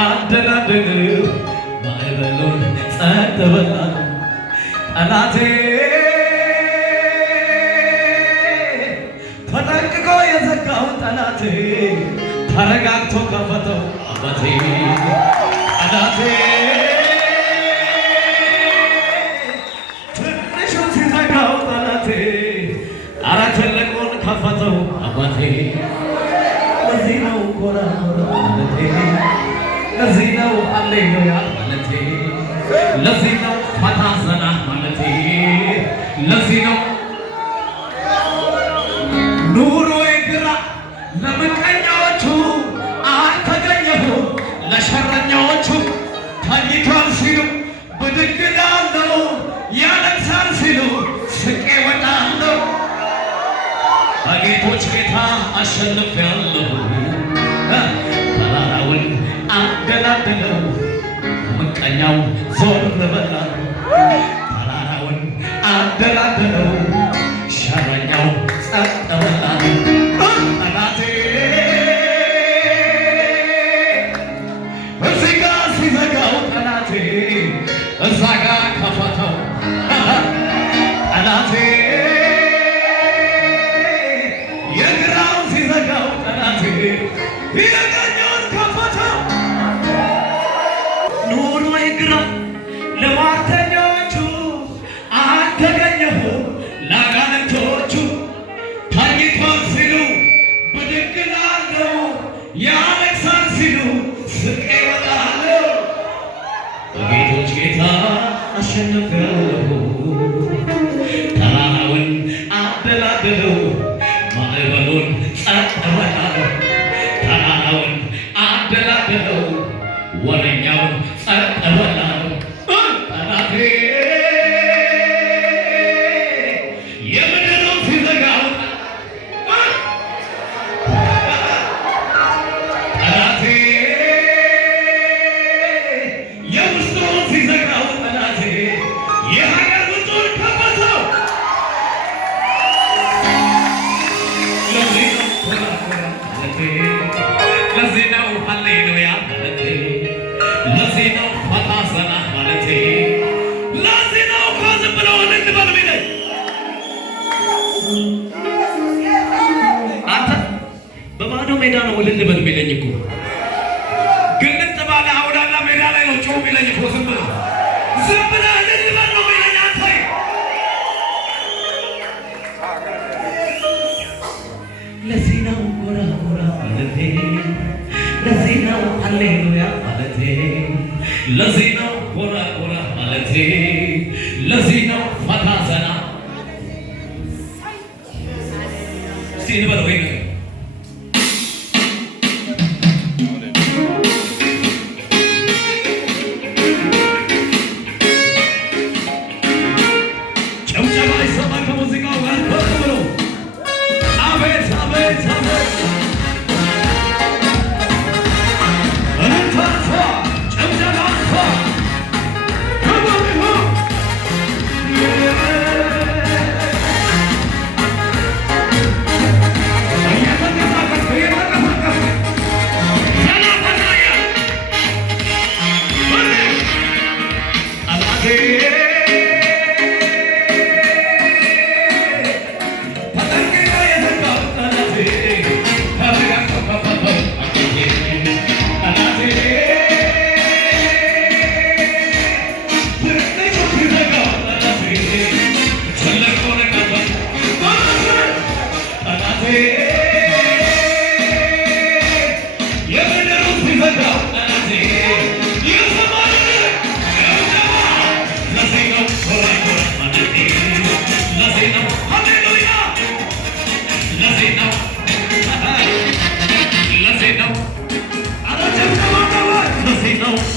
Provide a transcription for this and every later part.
አደላደለው ማዕበሉን ጸጥ በላ ጠላቴ ተጠንቅቆ የዘጋው ጠላቴ ተረጋግቶ ከፈተው አባቴ ጠላቴ ትንሹን ሲዘጋው ጠላቴ አረ ትልቁን ከፈተው አባቴ ለዚህ ነው ኮራ ኮራ ማለቴ ለዚህ ነው ሃሌሉያ ማለቴ ለዚህ ነው ፈታ ዘና ማለቴ ለዚህ ነው ኑሮዬ ግራ ለምቀኛዎቹ አልተገኘሁም ለሸረኛዎቹ ተኝቷል ሲሉ ብድግ እላለሁ ያለቅሳል ሲሉ ስቄ እወጣለሁ በጌቶች ጌታ አሸንፌአለሁ ተራራውን አደላደለው ምቀኛው ዞር በላ ተራራውን አደላደለው ሸረኛው ጸጥ በላ ጠላቴ እዚህ ጋ ሲዘጋው ጠላቴ እዛ ጋ ከፈተው ጠላቴ የግራውን ሲዘጋው ጠላቴ የቀኙን ከፈተው ኑሮ ይግራ ለሟርተኞቹ አልተገኘሁም ለአጋንንቶቹ ተኝቷል ሲሉ ብድግ እላለሁ ያለቅሳል ሲሉ ስቄ እወጣለሁ በጌቶች ጌታ አሸንፌአለሁ ተራራውን አደላደለው ማዕበሉን ጸጥ በላ ተራራውን አደላደለው ወሬኛውን ጸጥ በላ ጠላቴ የምድሩን ሲዘጋው ጠላቴ የውስጡን ሲዘጋው ጠላቴ የሀገር ውጡን ከፈተው ለዚህ ነው ኮራ ኮራ ማለቴ ለዚህ ነው ሃሌሉያ ማለቴ ለዚህ ነው ፈታ ዘና ማለቴ ለዚህ ነው ከዝም ብለው እንበል ሚለኝ አንተ በባዶ ሜዳ ነው ልንበል ሚለኝ እኮ ግልጥ ባለ አውዳላ ሜዳ ላይ ነው ጮህ ሚለኝ እኮ ዝም ብለህ ልንበል ነው ሚለኝ አንተ ለዚህ ነው ኮራ ኮራ ማለቴ ለዚህ ነው ሃሌሉያ ማለቴ ለዚህ ነው ኮራ ኮራ ማለቴ ለዚህ ነው ፈታ ዘና እስቲ እንበለው ወይ ነገር ጨብጨባ ይሰማ ከሙዚቃው ጋር ከፍ ብሎ አቤት አቤት አቤት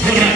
Let's